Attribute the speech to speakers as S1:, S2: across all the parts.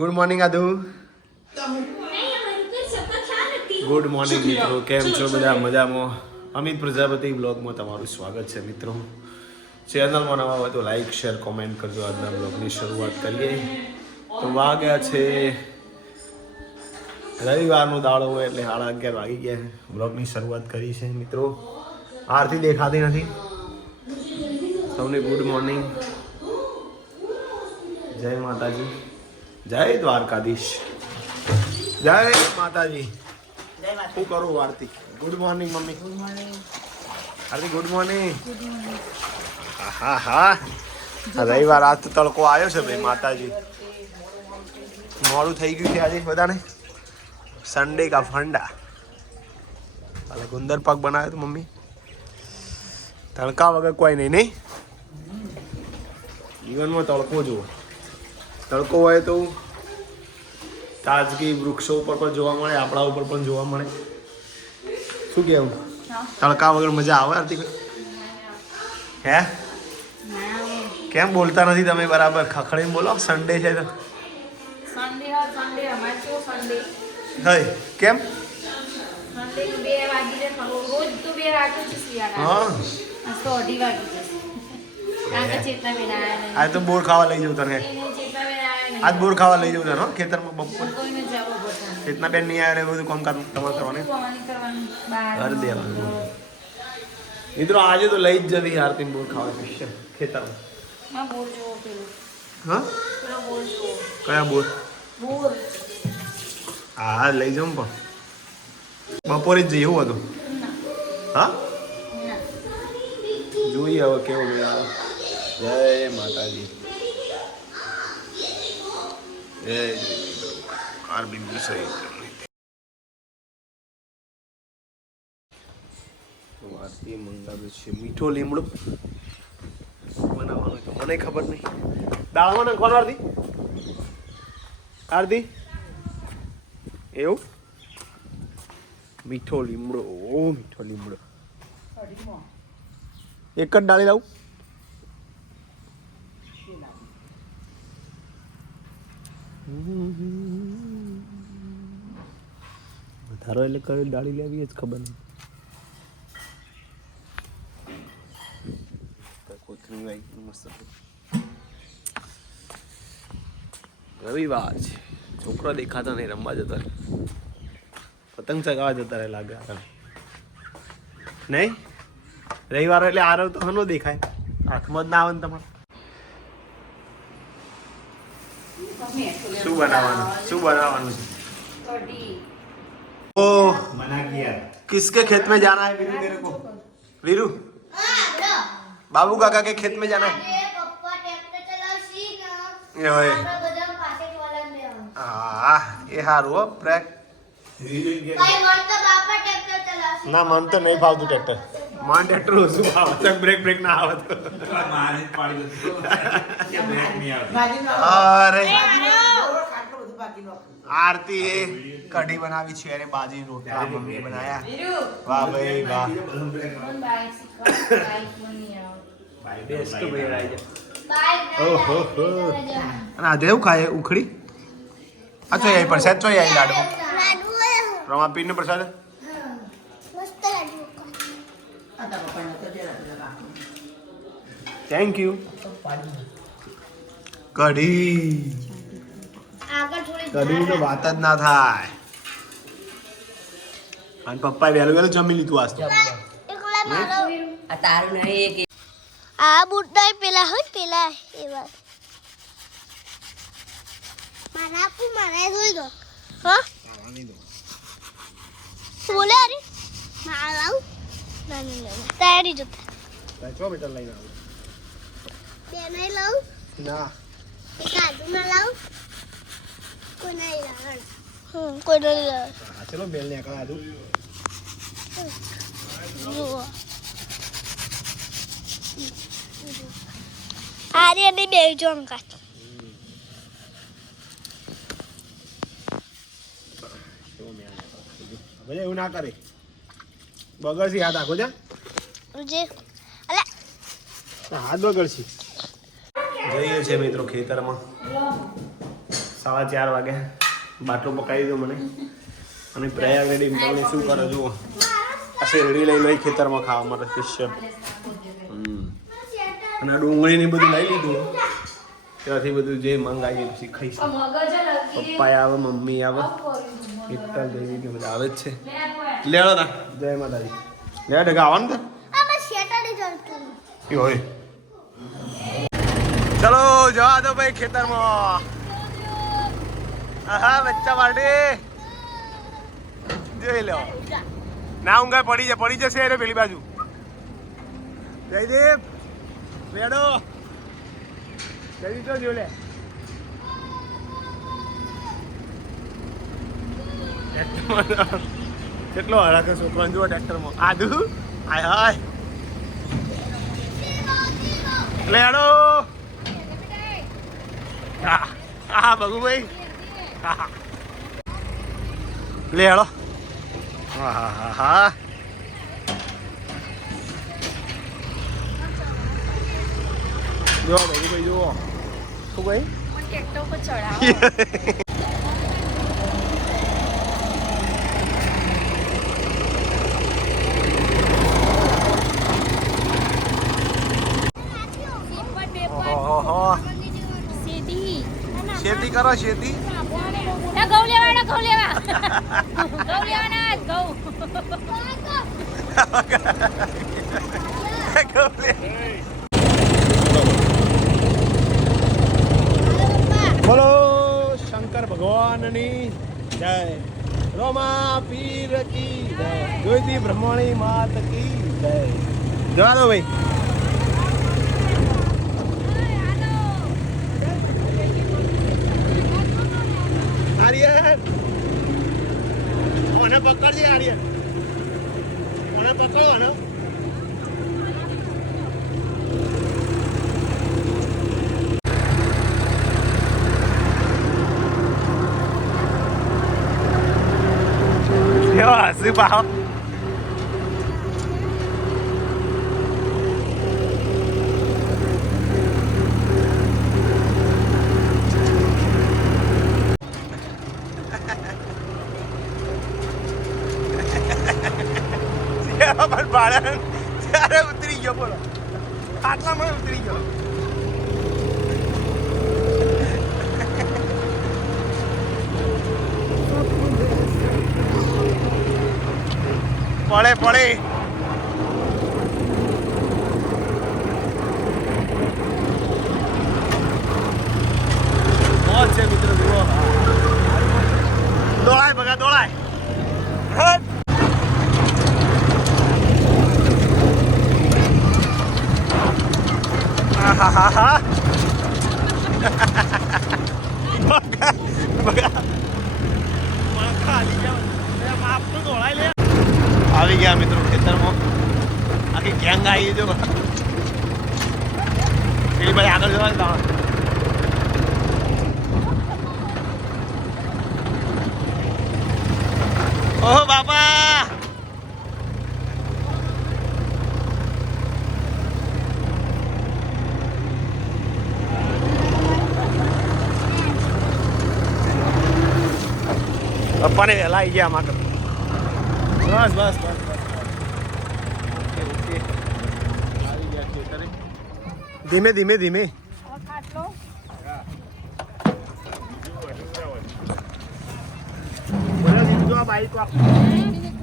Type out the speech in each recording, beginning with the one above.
S1: Good morning આદુ good morning મિત્રો. કેમ છો? બધા મજામાં? અમિત પ્રજાપતિ બ્લોગમાં તમારું સ્વાગત છે મિત્રો. ચેનલમાં નવા હોય તો લાઈક શેર કોમેન્ટ કરજો. આજના બ્લોગની શરૂઆત કરીએ. તો વાગ્યા છે રવિવારનો દાડો હોય એટલે સાડા અગિયાર વાગી ગયા. છે બ્લોગની શરૂઆત કરી છે મિત્રો. આરતી દેખાતી નથી. સૌને ગુડ મોર્નિંગ જય માતાજી. જય દ્વારકાધીશ. જય માતાજી. શું કરું Aarti good morning mummy. Aarti good morning હા. હા રવિવાર આજ તો તડકો આવ્યો છે ભાઈ માતાજી. મોડું થઈ ગયું છે આજે બધાને. સન્ડે કા ફંડા કાલે ગુંદર પાક બનાવ્યો તો મમ્મી. તડકા વગર કોઈ નહીં નહીં? જીવનમાં તડકો જુઓ. તડકો હોય તો તાજગી વૃક્ષો ઉપર પણ જોવા મળે આપણા ઉપર પણ જોવા મળે. શું કેવું તડકા વગર મજા આવે આરતી? હે? કેમ બોલતા નથી તમે બરાબર? ખખડીને બોલો સન્ડે છે તો. કેમ? હા
S2: તો
S1: બોર ખાવા લઈ જવું તને
S2: નહીં એને ચેતનાબેન આયા નહીં
S1: આજ બોર ખાવા લઈ જવું છે ખેતરમાં બપોર. ચેતના બેન નહીં આવે બધું કામ કામ તમારે કરવાનું ઘર દેવાનું. મિત્રો આજે તો લઈ જ જવી આરતી બોર ખાવા ખેતરમાં. હા કયા બોર? હા લઈ જાઉં પણ. બપોરે જ જઈએ એવું હતું હા? જોઈએ હવે કેવું જય માતાજી. બિંદુ સહી આરતી મંગાવે છે. મીઠો લીમડો બનાવવાનું તો મને ખબર નહીં. દાળમાં નાખવાનું આરતી આરતી એવું? મીઠો લીમડો. ઓ, મીઠો લીમડો. એક જ ડાળી લાવું. વધારો એટલે કઈ ડાળી લેવી જ ખબર નહીં રવિવાર છે. છોકરો દેખાતા નહીં, રમવા જતા પતંગ ચગાવવા જતા રહે લાગે. નહીં? રવિવાર એટલે આરવ તો હનો દેખાય. હાથમાં જ ના આવે ને તમારે. શું બનાવવાનું શું બનાવવાનું છે
S2: કઢી
S1: ओ किसके खेत में जाना है वीरू तेरे को वीरू बाबू काका के खेत में जाना है
S3: પપ્પા ટ્રેક્ટર ચલાવશી ને
S1: ये होए
S3: આપણા બધા પાછળ વાળા ને
S1: હા એ હારું હો પ્રેક
S3: કઈ મન તો બાપા ટ્રેક્ટર ચલાવશે
S1: ના મન તો નહીં ફાવતું ટ્રેક્ટર મન ટ્રેક્ટર ઓછું ફાવે તો બ્રેક બ્રેક ના આવે તો અરે આરતી એ કઢી બનાવી છે અને બાજી રોટલા મમ્મી બનાયા વાહ ભાઈ વાહ. અને આ દેવ ખાય ઉખડી? આ ચોય પ્રસાદ? ચોય એ લાડુ
S3: રમા
S1: રમાપીર પ્રસાદ થેન્ક યુ કઢી. કઢીની તો વાત જ ના થાય. અને પપ્પાએ વહેલું વહેલું જમી લીધું આજ તો.
S4: તારું નહીં
S3: આ બુટ્ટા પેલા હોય પેલા એવા. મારા આપું મારા જોઈ દો હા? બોલે અરે. મારા ના ના ના તૈયારી જોતા
S1: ચો બેટા લઈને આવું?
S3: બે નહીં લાવું?
S1: ના.
S3: એક આદુ ના લાવું? કોઈ નહીં હમ કોઈ નહીં
S1: હા ચલો બેલ ને આદુ.
S3: જુઓ આરે અમે બે જોન કાચ
S1: હવે એવું ના કરે. બગડશે હાથ આખો જા.
S3: જે અલે.
S1: હાથ બગડશે. જઈએ છે મિત્રો ખેતરમાં. સાડા ચાર વાગે બાટલો પકાવી દીધો મને. અને પ્રયાગ રેડી તમને શું કરે જુઓ. આ શેરડી લઈ લઈ ખેતરમાં ખાવા માટે સ્પેશિયલ અને ડુંગળી ને બધું લઈ લીધું. ત્યાંથી બધું જે મંગાવીએ પછી ખાઈશું. પપ્પા આવે મમ્મી આવે. એકતા દેવી કે બધા આવે જ છે. લેડો ના જય માતાજી. લે ડગા આવવાનું તો. હોય. ચલો જવા દો ભાઈ ખેતરમાં. હા બચ્ચા પાર્ટી. જોઈ લો. ના ઊંઘાય પડી જાય પડી જશે એને પેલી બાજુ. જયદીપ તો લે. કેટલો હળાકે છોકરાને જુઓ ટ્રેક્ટરમાં. આદુ હાય હાય. લેડો હા હા ભગુભાઈ હા હા હા હા હા જો ભાઈ જુઓ શું ભાઈ
S2: ચડાવો
S1: શેતી કરો શેતી ભગવાનની જય. રોમા પીર કી જય. જોઈતી બ્રહ્મણી માત કી જય. જવા દો ભાઈ. પકડજે આર્યન. મને પકડો ને Ó, se barra. પપ્પાને વહેલા આવી ગયા આમાં બસ બસ બસ ઓકે, ઓકે. આવી ગયા ખેતરે. ધીમે ધીમે ધીમે
S2: ખાટલો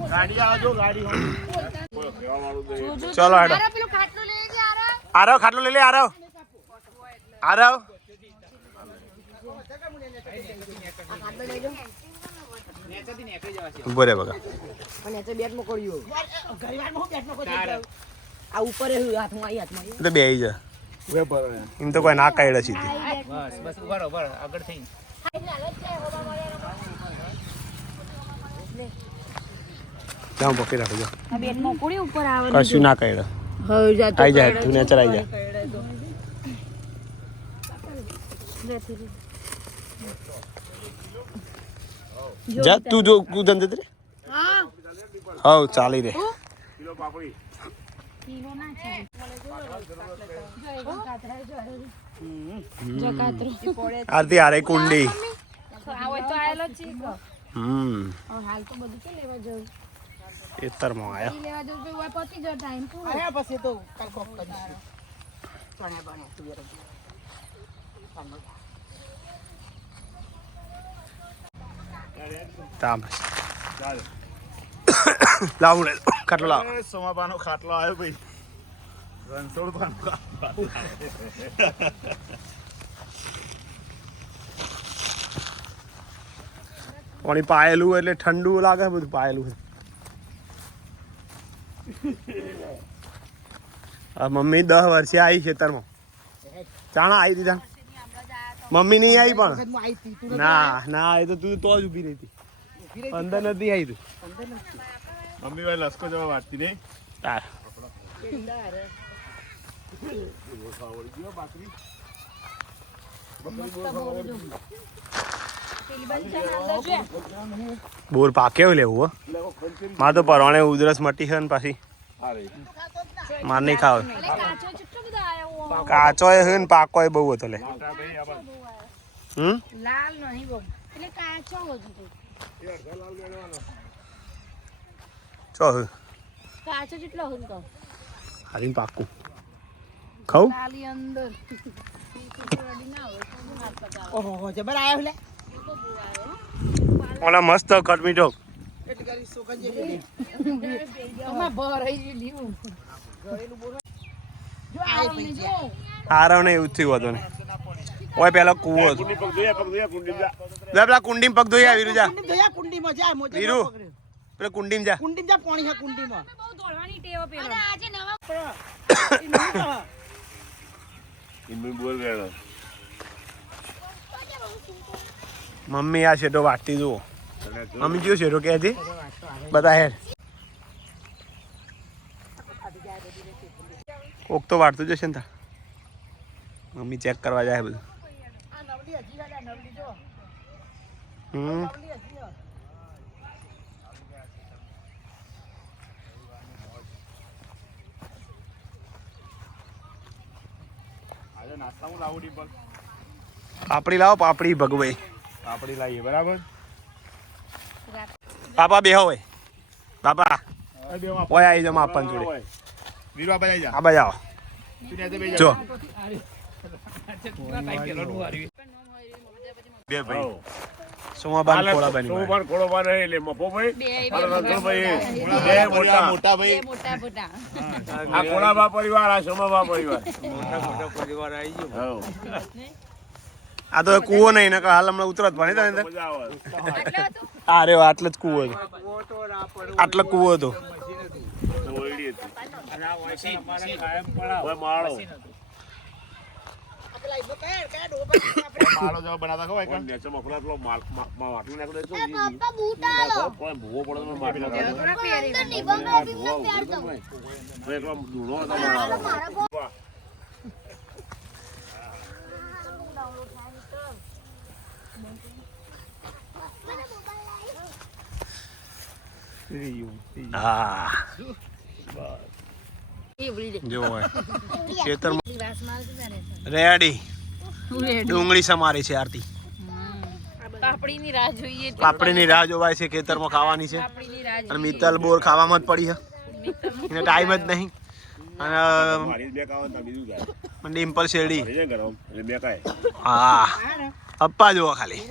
S1: ગાડી આવજો ગાડી ચલો આરવ ખાટલો લઈ લે આરવ આરવ બોરે બગા
S4: અને તે બેટ મોકલ્યો ઘણીવારમાં હું બેટ મોકળ્યો આ ઉપર હાથમાં આવી હાથમાં
S1: તો બે આવી જા. એમ તો કોઈ ના કાઢે સીધી.
S4: બસ બસ ઊભા રહો ઊભા આગળ થઈ
S1: જાઉં પકડી રાખો જો
S2: આ બેન મોકળી ઉપર આવે
S1: કશું ના કાઢે
S4: હવે જાતો
S1: આઈ જા તું નેચર આઈ જા. જા તું જો તું ધંધે રે
S2: હા.
S1: ચાલી રે.
S2: કિલો ના છે જો કાતરો
S1: આરતી આરે કુંડી.
S2: આ તો આયેલો છે
S1: હમ.
S2: હાલ તો બધું કે લેવા જવું?
S1: એતરમાં
S2: આયા લેવા જો તો હોય પતી જો ટાઈમ પૂરો.
S4: આયા પછી તો કાલ કોક કરીશું. ચણ્યા બણ્યા તુવેર
S1: તામ લાવું લે ખાટલો લાવ.
S5: સોમાબાનો ખાટલો આવ્યો ભાઈ. રણછોડ પાનો
S1: પાણી પાયેલું એટલે ઠંડુ લાગે બધું પાયેલું મમ્મી દસ વર્ષે આવી ખેતરમાં. ચાણા આવી દીધા. મમ્મી નહીં આવી પણ.
S4: હું
S1: ના ના એ તો તું તો જ ઊભી રહી હતી અંદર નથી આવી તું.
S5: મમ્મી ભાઈ લસકો જવા વાંચતી નહીં?
S1: તાર. બોર પાક્યો લેવું હો. મારે તો પરવાણે ઉધરસ મટી છે ને પાછી. માર નહીં ખાવ
S2: કાચો હો.
S1: એ છે ને પાકો એ બહુ હતો લે. હમ?
S2: લાલ નહીં બહુ એટલે કાચો બધું
S1: ચો હે
S2: કાચો જેટલો હોય તો
S1: હારીને પાકું. ખાઉં?
S2: લાલી અંદર.
S4: ઓહો જબર આયા લે.
S1: ઓલા મસ્ત
S2: હું. લઈને જો.
S1: આરવ ને એવું થયું હતું ને. ઓય પેલો કૂવો. છે પેલા કુંડીમ પગ ધોઈ આવી જા.
S4: કુંડીમાં જા મોજે
S1: વીરુ. પેલા કુંડીમ જા.
S4: કુંડીમાં જા પાણી હે કુંડીમાં.
S2: બહુ દોડવાની ટેવ પેલો.
S4: ઈ નહીં
S5: ઇનમે બોલ ગયો.
S1: મમ્મી આ શેઠો વાટતી જુઓ. મમ્મી કયો શેઠો કે છે બધા હેર. કોક તો વાટતું જશે ને તા મમ્મી ચેક કરવા જાય બધું
S4: આ નવલી હજી હેડે, નવલી જો.
S1: હમ પાપડી લાવો પાપડી ભગવાઈ
S5: પાપડી લાવીએ બરાબર
S1: પાપા બેહો હોય પાપા
S5: હવે બે માં
S1: ઓય આવી જાઓ આપણ જોડે
S5: વીરુ આ બાજુ
S1: આ બાજુ આવો જો
S5: બે ભાઈ.
S1: સોમાબાન ખોળા બની ગયા.
S5: સોમવાર ખોળો બાર એટલે મફો ભાઈ.
S2: બે
S5: બે મોટા. મોટા ભાઈ.
S2: મોટા મોટા.
S5: આ ખોળાબા પરિવાર આ સોમાબા પરિવાર. હઉ.
S1: આ તો કૂવો નહીં ને હાલ હમણાં ઉતરત ભણી તને
S5: મજા આવે.
S1: આ રે આટલો જ કૂવો હતો. આટલો કૂવો હતો.
S5: ઓયડી હતી. ઓય માળો.
S4: આ પેલા ઈબો કયા- કયા ડોબા આપણે
S5: માળો જેવા પેલો માલ મા- મા વાટલું નાખી
S3: એ
S5: ભૂવો પડે તો.
S3: અંદર
S5: એટલો ધૂળો હતો
S3: મારો
S5: માળો.
S1: રેડી. ડુંગળી સમારી છે આરતી.
S2: પાપડીની રાહ જોઈએ
S1: પાપડીની રાહ જોવાય છે ખેતરમાં ખાવાની છે. અને મિત્તલ બોર ખાવામાં જ પડી છે. એને ટાઈમ જ નહીં. અને
S5: મારી બે કાવા તો બીજું જાય
S1: ડિમ્પલ શેરડી. હા. અપ્પા જોવા ખાલી.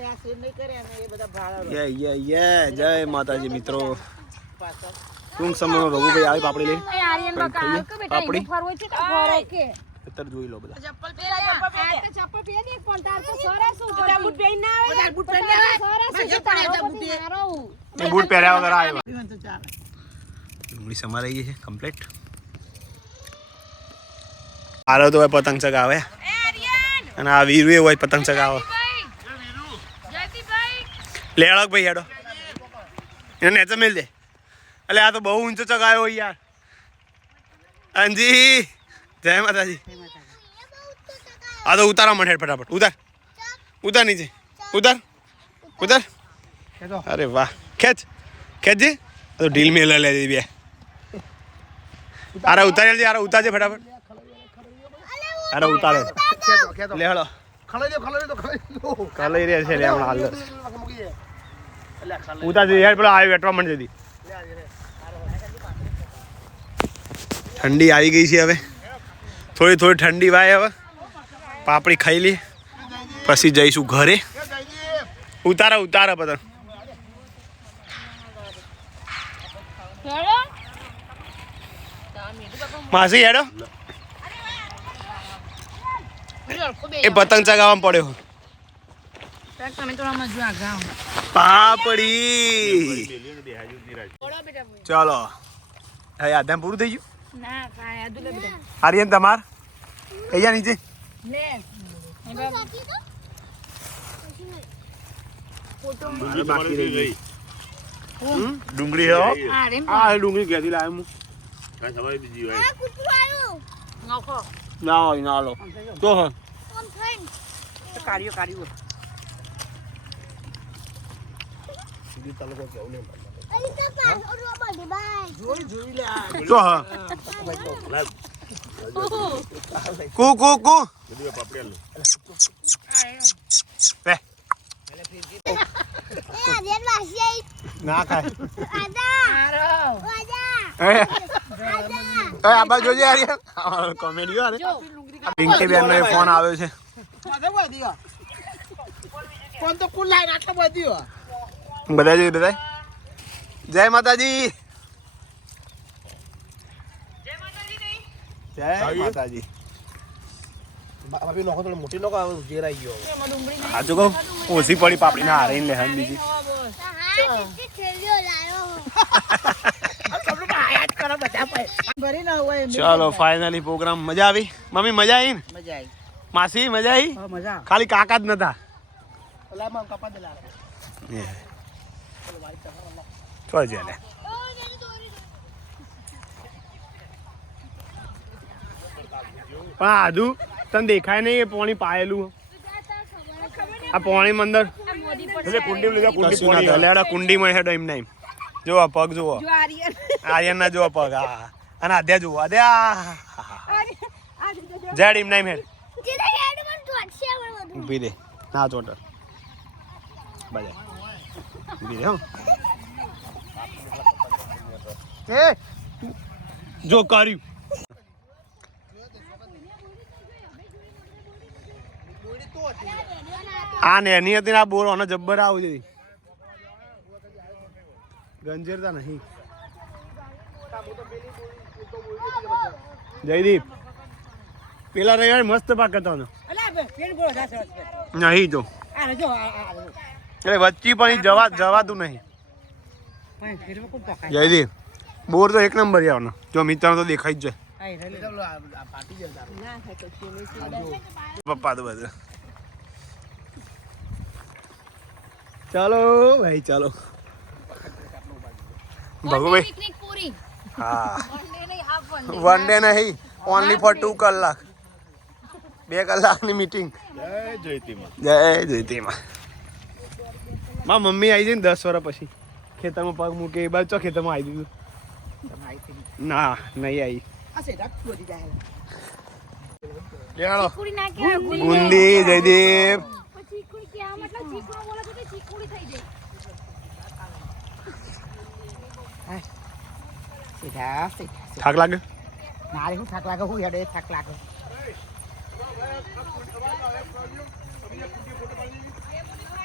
S1: જય માતાજી મિત્રો. ટૂંક સમયમાં રઘુભાઈ આવી પાપડી લઈને. પાપડી? ખેતર જોઈ લો બધા.
S4: બૂટ
S1: પહેર્યા વગર આવ્યો. ડુંગળી સમારાઈ ગઈ છે કમ્પ્લીટ આરો તો હોય પતંગ ચગાવે. અને આ વીરુ એ હોય પતંગ ચગાવે. લેળક ભાઈ હેડો. એને નેચે મેલ દે. એટલે આ તો બહુ ઊંચો ચગાવ્યો યાર. હાજી. જય માતાજી. આ તો ઉતારા મને ફટાફટ. ઉતાર. ઉતાર નીચે. ઉતાર. ઉતાર. અરે વાહ. ખેંચ. ખેંચજી. આ તો ઢીલ મેલ લે બે. અરે ઉતારે અરે ઉતારજે ફટાફટ. અરે ઉતારે. લે હળો.
S6: ખલાઈ
S1: રહ્યા છે લે હમણાં હાલ.
S6: મૂકી દે. એટલે ખલાઈ
S1: ઉતા જઈ યાર પેલો આવી વેટવા માંડી જતી ઠંડી આવી ગઈ છે હવે. થોડી થોડી ઠંડી વાય હવે. પાપડી ખાઈ લઈએ. પછી જઈશું ઘરે. ઉતારા ઉતારા બધા. માસી, હેડો. એ પતંગ ચગાવવામાં પડ્યો પાપડી. ચાલો. હા આધામ પૂરું થઈ ગયું? આર્યન તમાર? જા નીચે.
S2: લે.
S3: બાકી તો
S1: બાકી રહી ગઈ. ડુંગળી હો?
S2: આ
S1: ડુંગળી ક્યાંથી લાવ્યો હું.
S5: સવારે બીજી હોય
S1: ના હોય ના લો. તો હ.
S4: કાર્યો કાર્યો
S3: અહીં તો પાસ ઓરવા બધી બાય
S6: જોઈ જોઈ લે આ
S1: તો હ. કુ કુ કુ.
S5: બધું પાપડી
S1: બે
S3: એ આદિયાર વાસી આઈ
S1: ના ખાય.
S3: આદા
S2: મારો
S3: આદા
S1: એ એ આ બાજુ જોજે આર્યન. કોમેડી આરે. પિંકી બેન નો ફોન આવ્યો છે.
S6: ફોન તો કુલ લાઈન આટલો બધી
S1: બધા જોઈ બધા જય માતાજી. જય માતાજી
S6: ભાભી નોખો મોટી લોકો ઘેરાઈ ગયો
S1: કહું ઓછી પડી પાપડી ના હારે લે હમ બીજી. ચાલો ફાઇનલી પ્રોગ્રામ મજા આવી? મમ્મી મજા આવી ને?
S4: મજા આવી.
S1: માસી મજા આવી?
S4: મજા
S1: ખાલી કાકા જ નતા.
S6: કપા લાગે
S1: ચો પણ આદુ તને દેખાય નહીં એ પોણી પાયેલું. આ પાણી અંદર.
S5: એટલે કુંડી લીધા કુંડી
S1: પાણી ના થાય. લેડા કુંડીમાં હેડો એમ નહીં. જો આ પગ જુઓ.
S2: જો આર્યન.
S1: આર્યન ના આ પગ હા અને આધ્યા જુઓ આધ્યા જેડ એમ નહીં હેડ.
S3: ઊભી હેડ પણ તોડશે પણ બધું
S1: ઊભી દે. ના ચોટર. બજાય ઊભી દે હો. એ જો કર્યું આ નેની હતી આ બોર અને જબ્બર આવું છે ગંજેરતા નહીં. જયદીપ પેલા રવિવારે મસ્ત પાક કરતા ને
S4: બોલો.
S1: નહીં
S4: જો. આ આ આ.
S1: એટલે વચ્ચે પણ જવા જવાતું નહીં. જયદીપ બોર તો એક નંબર આવવાનો જો મિત્ર તો દેખાઈ જ જાય પપ્પા તો બધું. ચાલો ભાઈ, ચાલો. ભગુભાઈ. હા.
S2: વન ડે નહીં
S1: ઓનલી ફોર ટુ કલાક. બે કલાકની મીટિંગ
S5: જય જયતીમાં.
S1: જય જયતીમાં મા, મમ્મી આવી જઈને દસ વર્ષ પછી ખેતરમાં પગ મૂકે બાજુ ખેતરમાં આવી દીધું. ના નહીં આવી
S2: ગુંદી
S1: જયદીપ. થાક લાગે?
S4: મારે શું થાક લાગે? હું હેડે થાક લાગે.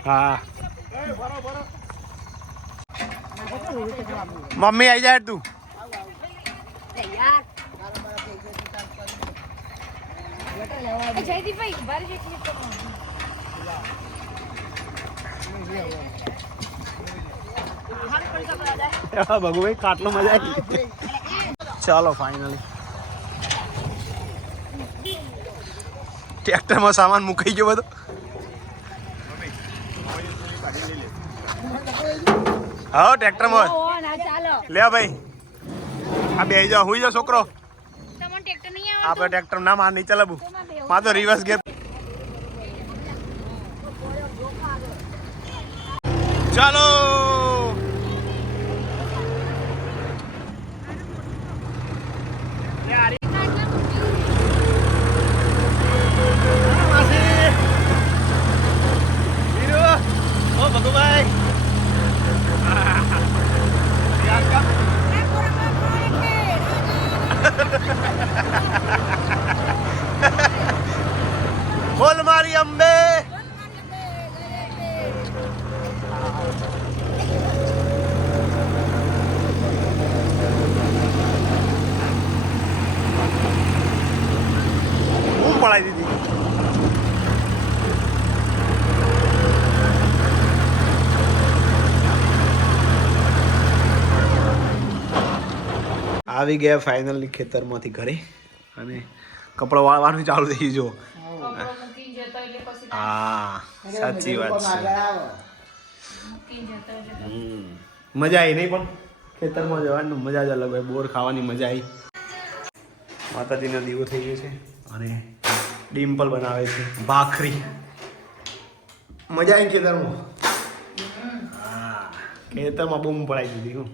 S1: હા. મમ્મી આવી જાય તું.
S2: જયદીપભાઈ જે
S1: ભગુભાઈ કાટલો મજા આવી. ચાલો ફાઇનલી ટ્રેક્ટરમાં સામાન મુકાઈ ગયો બધો. હા ટ્રેક્ટરમાં. લે ભાઈ. આ બે જાઓ હુઈ જાઓ છોકરો.
S2: તમને ટ્રેક્ટર નહીં
S1: આપણે ટ્રેક્ટર ના માર નહીં ચલાવું.
S2: માં
S1: માં તો રિવર્સ ગેર ચાલો આવી ગયા ફાઇનલી ખેતરમાંથી ઘરે. અને કપડાં વાળવાનું ચાલુ થઈ ગયું હા સાચી વાત છે. મજા આવી નહીં પણ? ખેતરમાં જવાનું મજા જ અલગ હોય. બોર ખાવાની મજા આવી. માતાજીનો દીવો થઈ ગયો છે. અને ડિમ્પલ બનાવે છે. ભાખરી. મજા આવી ખેતરમાં? હા ખેતરમાં બૂમ પડાવી દીધી હું.